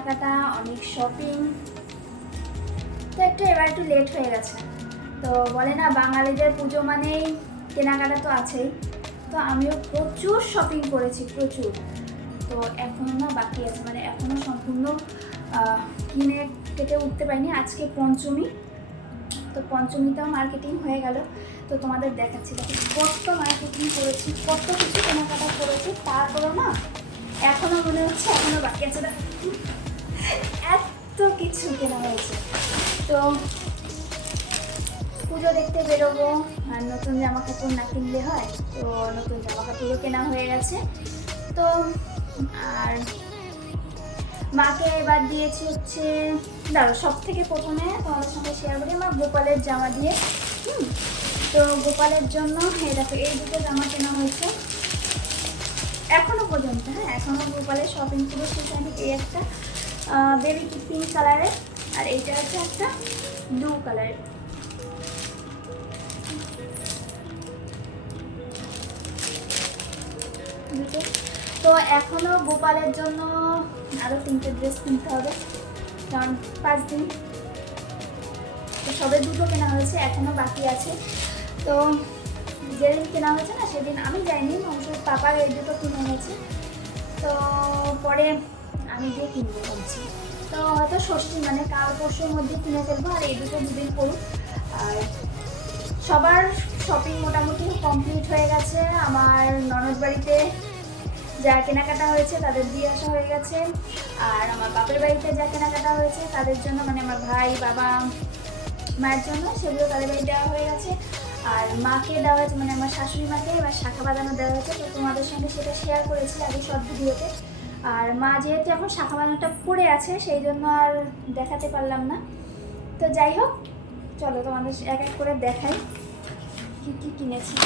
কেনাকাটা, অনেক শপিং, তো এবার একটু লেট হয়ে গেছে। তো বলে না বাঙালিদের পুজো মানেই কেনাকাটা তো আছেই, তো আমিও প্রচুর শপিং করেছি, প্রচুর। তো এখনও না বাকি আছে, মানে এখনও সম্পূর্ণ কিনে কেটে উঠতে পারিনি। আজকে পঞ্চমী, তো পঞ্চমীতেও মার্কেটিং হয়ে গেল। তো তোমাদের দেখাচ্ছি, দেখো কত মার্কেটিং করেছি, কত কিছু কেনাকাটা করেছি, তারপরেও না এখনও মনে হচ্ছে এখনও বাকি আছে। দেখো এত কিছু কেনা হয়েছে। তো পুজো দেখতে বেরোবো, আর নতুন জামা কাপড় না কিনলে হয়, তো নতুন জামা কাপড়ও কেনা হয়ে গেছে। তো আর মাকে এবার দিয়েছি হচ্ছে, দাঁড়ো সব থেকে প্রথমে তোমাদের সঙ্গে শেয়ার করি আমার গোপালের জামা দিয়ে। তো গোপালের জন্য দেখো এই দুটো জামা কেনা হয়েছে এখনো পর্যন্ত। হ্যাঁ, এখনো গোপালের শপিং পুরো শেষ হয়নি। এই একটা বেবি পিঙ্ক কালারের, আর এইটা হচ্ছে একটা ব্লু কালারের। দুটো তো এখনো গোপালের জন্য আরো 3টে ড্রেস কিনতে হবে, কারণ 5 দিন। তো সবে দুটো কেনা হয়েছে, এখনো বাকি আছে। তো যেদিন কেনা হয়েছে না সেদিন আমি যাইনি, অবশ্যই পাপার এই দুটো কিনে এনেছে। তো পরে আমি গিয়ে কিনবো বলছি। তো হয়তো ষষ্ঠী মানে কাল পরশুর মধ্যে কিনে ফেলবো, আর এই দুটো দুদিন করুক। আর সবার শপিং মোটামুটি কমপ্লিট হয়ে গেছে। আমার ননদ বাড়িতে যা কেনাকাটা হয়েছে তাদের দিয়ে আসা হয়ে গেছে, আর আমার বাপের বাড়িতে যা কেনাকাটা হয়েছে তাদের জন্য, মানে আমার ভাই বাবা মায়ের জন্য, সেগুলো তাদের বাড়ি দেওয়া হয়ে গেছে। আর মাকে দেওয়া হয়েছে, মানে আমার শাশুড়ি মাকে এবার শাখা বাঁধানো দেওয়া হয়েছে। তো তোমাদের সঙ্গে সেটা শেয়ার করেছি আগে শর্ট ভিডিওতে। আর মা যেহেতু এখন শাখা বাঁধানোটা পড়ে আছে, সেই জন্য আর দেখাতে পারলাম না। তো যাই হোক, চলো তোমাদের এক এক করে দেখাই কী কী কিনেছি।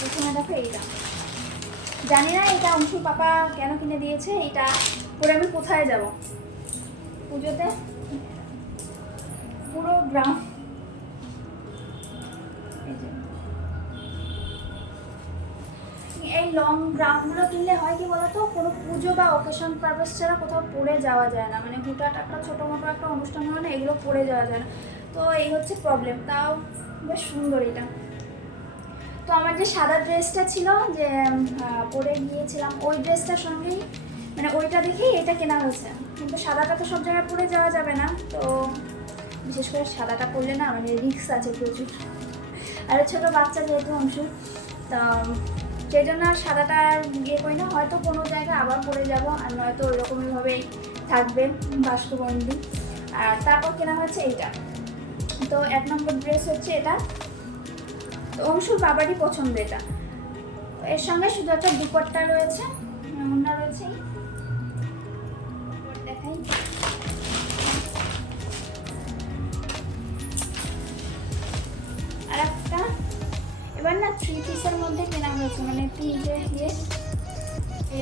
প্রথমে দেখো এইটা, জানি না এটা অংশুর পাপা কেন কিনে দিয়েছে। এইটা পরে আমি কোথায় যাব পুজোতে, পুরো গ্রাম। এই লং গ্রাউন্ডগুলো কিনলে হয় কি বলতো, কোনো পুজো বা অকেশন পারপাস ছাড়া কোথাও পরে যাওয়া যায় না, মানে হুটহাট একটা ছোটো মোটো একটা অনুষ্ঠান হয় না, এগুলো পরে যাওয়া যায় না। তো এই হচ্ছে প্রবলেম। তাও বেশ সুন্দর এটা। তো আমার যে সাদা ড্রেসটা ছিল যে পরে গিয়েছিলাম, ওই ড্রেসটার সঙ্গেই, মানে ওইটা দেখেই এটা কেনা হয়েছে। কিন্তু সাদাটা তো সব জায়গায় পরে যাওয়া যাবে না, তো বিশেষ করে সাদাটা পরলে না মানে রিস্ক আছে প্রচুর। আর ছোটো বাচ্চা যেহেতু অংশ, তো সেই জন্য আর সাদাটা ইয়ে করি না। হয়তো কোনো জায়গায় আবার পরে যাব, আর নয়তো ওইরকমইভাবেই থাকবে বাস্তবন্দি। আর তারপর কেনা হয়েছে এইটা। তো 1 নম্বর ড্রেস হচ্ছে এটা, তো অংশুর বাবারই পছন্দ এটা। এর সঙ্গে শুধু একটা দুপাট্টা রয়েছে, ওড়না রয়েছে। দেখাই, আর একটা এবার না 3 পিসের মধ্যে কেনা হয়েছে, মানে 3টে ইয়ে,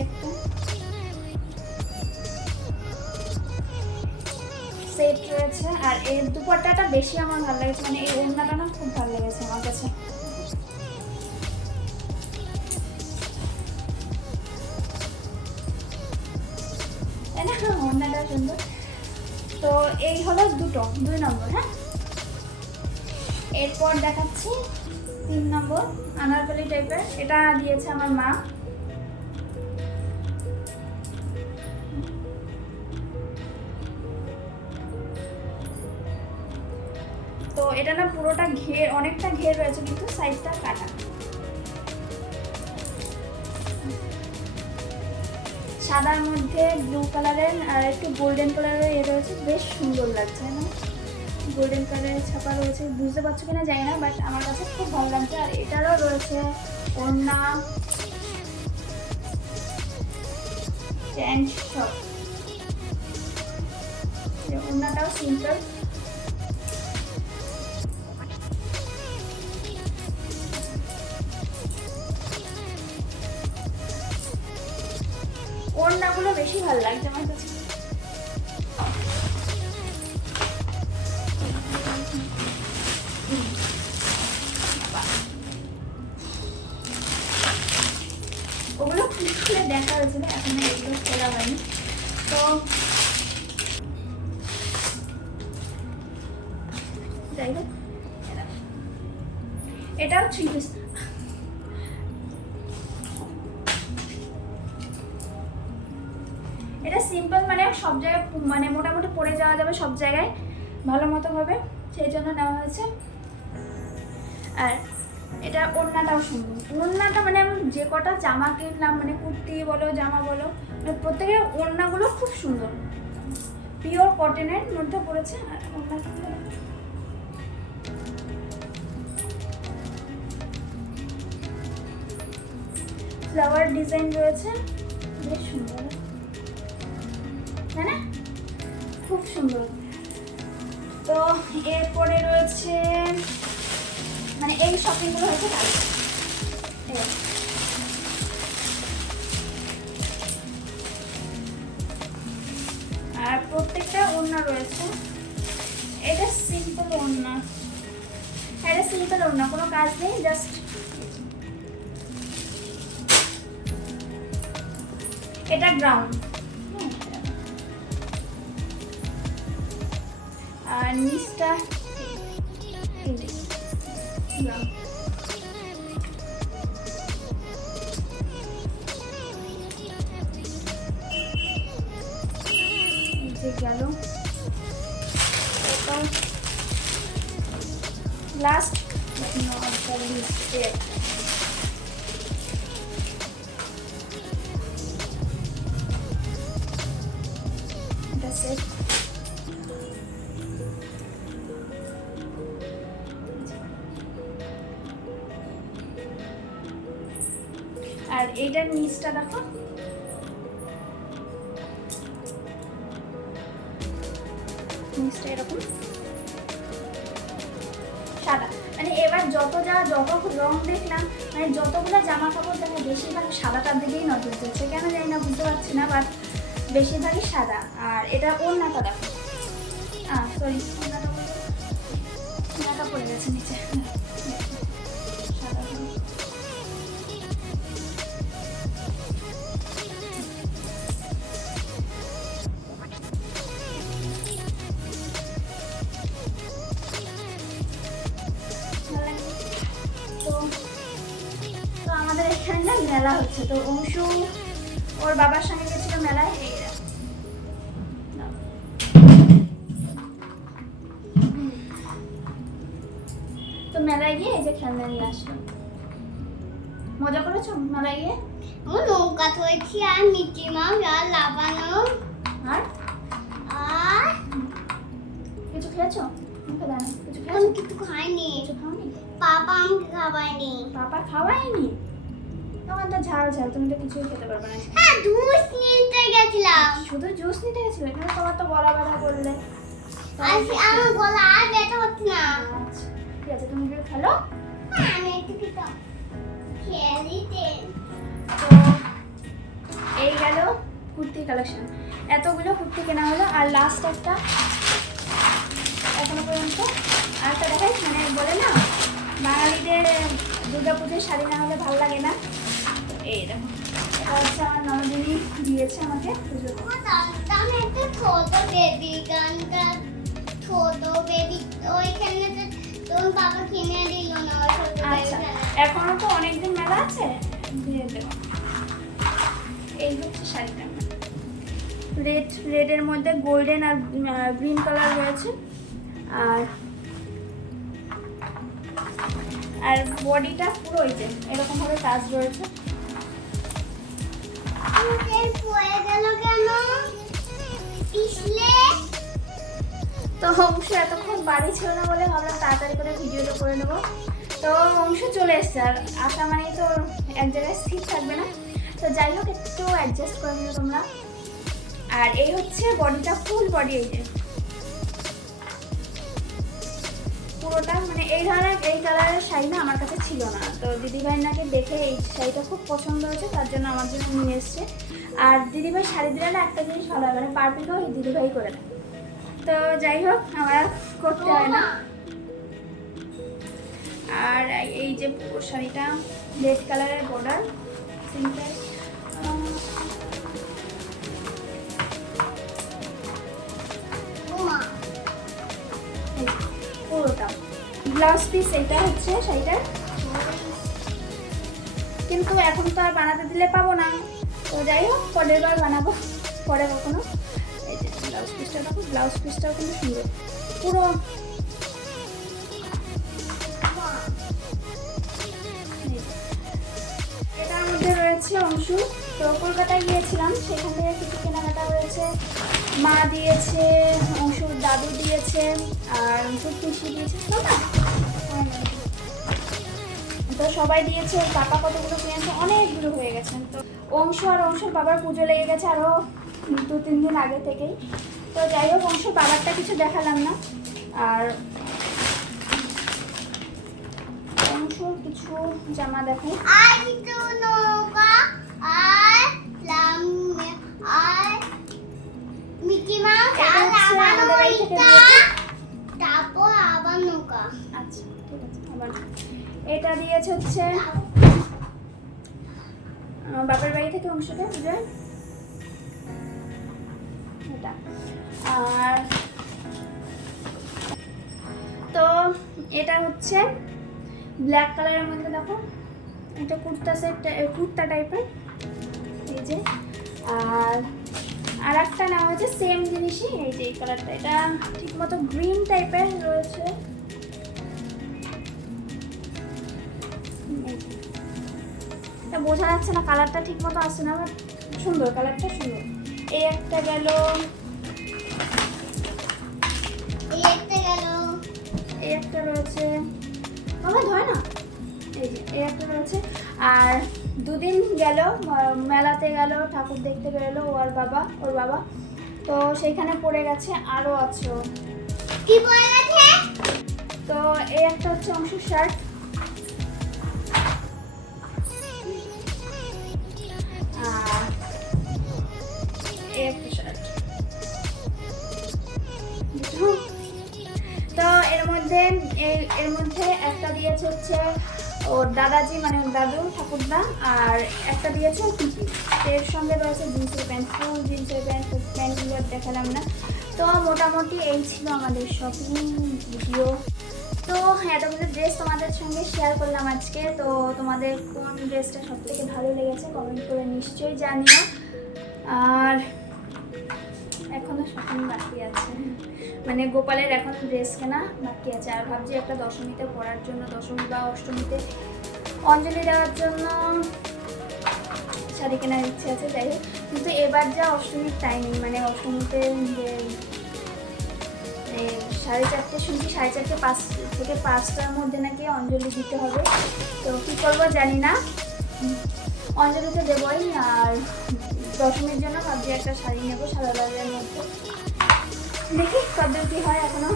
একটা সেট রয়েছে। আর এর দুপাট্টাটা বেশি আমার ভালো লেগেছে, মানে এই ওড়নাটা না খুব ভালো লেগেছে আমার কাছে। তাই না, ওড়নাটা সুন্দর। তো এই হলো 2 নম্বর। হ্যাঁ, এরপর দেখাচ্ছি 3 নম্বর আনারকলি টাইপের। এটা দিয়েছে আমার মা। তো এটা না পুরোটা ঘের, অনেকটা ঘের রয়েছে, কিন্তু সাইডটা কাটা। সাদার মধ্যে ব্লু কালারের আর একটু গোল্ডেন কালারের এ রয়েছে, বেশ সুন্দর লাগছে না, গোল্ডেন কালারের ছাপা রয়েছে। বুঝতে পারছো কিনা জানি না, বাট আমার কাছে খুব ভালো লাগছে। আর এটারও রয়েছে ওড়না, প্যান্ট সব। ওড়নাটাও সিম্পল। ওড়নাগুলো বেশি ভালো লাগছে আমার কাছে। ওগুলো খুলে দেখার হয়েছিল, এখন এগুলো খোলা হয়নি। তো যাই হোক, এটাও 3 পিস। এটা সিম্পল, মানে সব জায়গায় মানে মোটামুটি পরে যাওয়া যাবে সব জায়গায় ভালো মতো ভাবে, সেই জন্য নেওয়া হয়েছে। আর এটা ওড়নাটাও সুন্দর। ওড়নাটা মানে আমি যে কটা জামা কিনলাম, মানে কুর্তি বলো জামা বলো, মানে প্রত্যেকের ওড়নাগুলো খুব সুন্দর, পিওর কটনের মধ্যে পড়েছে। আর ওড়নাটা ফ্লাওয়ার ডিজাইন রয়েছে, বেশ সুন্দর, তাই না? খুব সুন্দর। তো এরপরে রয়েছে, মানে এই শপিংগুলো হয়েছে কালকে। আর প্রত্যেকটা ওড়না রয়েছে। এটা সিম্পল ওড়না, এটা সিম্পল ওড়না, কোনো কাজ নেই, জাস্ট এটা গ্রাউন্ড। আর নিচটা গ্রাউন্ড। গেল লাস্ট এটা সেট। আর এইটার নিচটা দেখো, নিচটা এরকম সাদা। মানে এবার যত রং দেখলাম, মানে যতগুলো জামা কাপড় দেখা বেশিরভাগ সাদাটার দিকেই নজর যাচ্ছে, কেন জানি না, বুঝতে পারছি না, বাট বেশিরভাগই সাদা। আর এটা ওড়নাটা দেখো, সরি ওড়নাটা পড়ে গেছে নিচে, সাদা। তো আমাদের এখানে না মেলা হচ্ছে, তো অংশু ওর বাবার সঙ্গে গেছিল মেলায়। তো মেলায় গিয়ে এই যে খেলনা নিয়ে আসলো। মজা করেছো মেলায় গিয়ে? নৌকা ধরেছি, আর মিকি মাউস, আর লাফানো, আর আর কিছু খেয়েছো? মুখে দাও না, কিছু আমি খেয়েছো? কিছু খাইনি। কিছু খাওনি? পাপা আমাকে খাওয়ায়নি। পাপা খাওয়ায়নি? তখন তো ঝাল, তুমি তো কিছুই খেতে পারবে না। হ্যাঁ, জুস নিতে গেছিলাম। শুধু জুস নিতে গেছিলে? কেন, তোমার তো গলা ব্যথা করলে। আমার গলা আর ব্যথা হচ্ছে না। আচ্ছা ঠিক আছে, তুমি একটু খেলো। হ্যাঁ, আমি একটু খেতাম, খেয়ে দিতে। তো এই গেল কুর্তি কালেকশন, এতগুলো কুর্তি কেনা হলো। আর লাস্ট একটা এখনো পর্যন্ত আরেকটা দেখাই, মানে বলে না বাঙালিদের দুর্গাপুজোর শাড়ি না হলে ভালো লাগে না। এই দেখো, এটা হচ্ছে আমার ননদিনী দিয়েছে আমাকে পুজোতে। আমি একটা ছোট বেবি গানটা, ছোট বেবি ওইখানে তোর বাবা কিনে দিল না, ওই ছোট আচ্ছা, এখনো তো অনেকদিন মেলা আছে, দিয়ে দেবো। এই হচ্ছে শাড়িটা, রেডের মধ্যে গোল্ডেন আর গ্রিন কালার রয়েছে। আর বডিটা পুরো ওই যে এরকম ভাবে কাজ রয়েছে। পড়ে গেল কেন পিছলে? তো অংশ এতক্ষণ বাড়ি ছিল না বলে ভাবলাম তাড়াতাড়ি করে ভিডিওটা করে নেবো। তো অংশ চলে এসছে, আর আসা মানেই তো এক জায়গায় স্থির থাকবে না, তো যাই হোক একটু অ্যাডজাস্ট করে নিও তোমরা। আর এই হচ্ছে বডিটা, ফুল বডি, এই যে পুরোটা, মানে এই ধরনের এই কালারের শাড়ি না আমার কাছে ছিল না, তো দিদিভাইয়ের নাকি দেখে এই শাড়িটা খুব পছন্দ হয়েছে, তার জন্য আমার জন্য নিয়ে এসছে। আর দিদিভাই শাড়ি দিলে না একটা জিনিস ভালো হয়, মানে পারপিংও এই দিদিভাই করে দেয়। তো যাই হোক, আমার করতে হয় না। আর এই যে পুরো শাড়িটা রেড কালারের বর্ডার, সিম্পল। ব্লাউজ পিস এটা হচ্ছে শাড়িটার, কিন্তু এখন তো আর বানাতে দিলে পাবো না, তো যাই হোক পরের বার বানাবো, পরে কখনো। এই যে ব্লাউজ পিসটা দেখো, ব্লাউজ পিসটাও কিন্তু সুন্দর পুরো। এটার মধ্যে রয়েছে অংশু। তো কলকাতায় গিয়েছিলাম, সেখান থেকে কিছু কেনাকাটা হয়েছে। মা দিয়েছে, অংশুর দাদু দিয়েছে, আর অংশুর পিসি দিয়েছে না, তো সবাই দিয়েছে। ওর পাপা কতগুলো কিনেছে, অনেকগুলো হয়ে গেছে। তো অংশু আর অংশুর বাবার পুজো লেগে গেছে আরও 2-3 দিন আগে থেকেই। তো যাই হোক, অংশুর বাবারটা কিছু দেখালাম না। আর অংশুর কিছু জামা দেখো, আর কিছু নৌকা আর আর মিকি মাউস এটা আর হচ্ছে আবার আমাদের বাড়ি থেকে নৌকা, দিয়েছে। তারপর আবার নৌকা। আচ্ছা ঠিক আছে। আবার এটা দিয়েছে হচ্ছে বাপের বাড়ি থেকে অংশকে বুঝলেন এটা। আর তো এটা হচ্ছে ব্ল্যাক কালারের মধ্যে দেখো, এটা কুর্তা সেট, কুর্তা টাইপের, এই যে। আর একটা নেওয়া হয়েছে সেম জিনিসই, এই যে এই কালারটা, এটা ঠিক মতো গ্রিন টাইপের রয়েছে। এটা বোঝা যাচ্ছে না, কালারটা ঠিক মতো আসছে না, বাট সুন্দর, কালারটা সুন্দর। এই একটা গেল, এই একটা গেল, এই একটা রয়েছে, বাবা ধরে না, এই যে এই একটা রয়েছে। আর 2 দিন গেল, মেলাতে গেল, ঠাকুর দেখতে বেরোলো ওর বাবা, তো সেইখানে পড়ে গেছে, আরও আছে ওর। কি পড়ে গেছে? তো এই একটা হচ্ছে অংশুর শার্ট, আর এই একটা শার্ট। তো এর মধ্যে একটা দিয়েছে হচ্ছে ওর দাদাজি, মানে ওর দাদু ঠাকুরদা, আর একটা দিয়েছে পিপি। এর সঙ্গে রয়েছে জিন্সের প্যান্ট, ফুল জিন্সের প্যান্টগুলো দেখালাম না। তো মোটামুটি এই ছিল আমাদের শপিং ভিডিও। তো এতগুলো ড্রেস তোমাদের সঙ্গে শেয়ার করলাম আজকে। তো তোমাদের কোন ড্রেসটা সব থেকে ভালো লেগেছে কমেন্ট করে নিশ্চয়ই জানিও। আর এখনো শপিং বাকি আছে, মানে গোপালের এখন ড্রেস কেনা বাকি আছে। আর ভাবছি একটা দশমীতে পরার জন্য, দশমী বা অষ্টমীতে অঞ্জলি দেওয়ার জন্য শাড়ি কেনার ইচ্ছে আছে। যাই হোক, কিন্তু এবার যা অষ্টমীর টাইমিং, মানে অষ্টমীতে যে 4:30 শুনছি, 4:30 থেকে 5টার মধ্যে নাকি অঞ্জলি দিতে হবে। তো কী করবো জানি না, অঞ্জলি তো দেবই। আর দশমীর জন্য ভাবছি একটা শাড়ি নেবো সাদা লালের মধ্যে, দেখি কত কি হয় এখনো।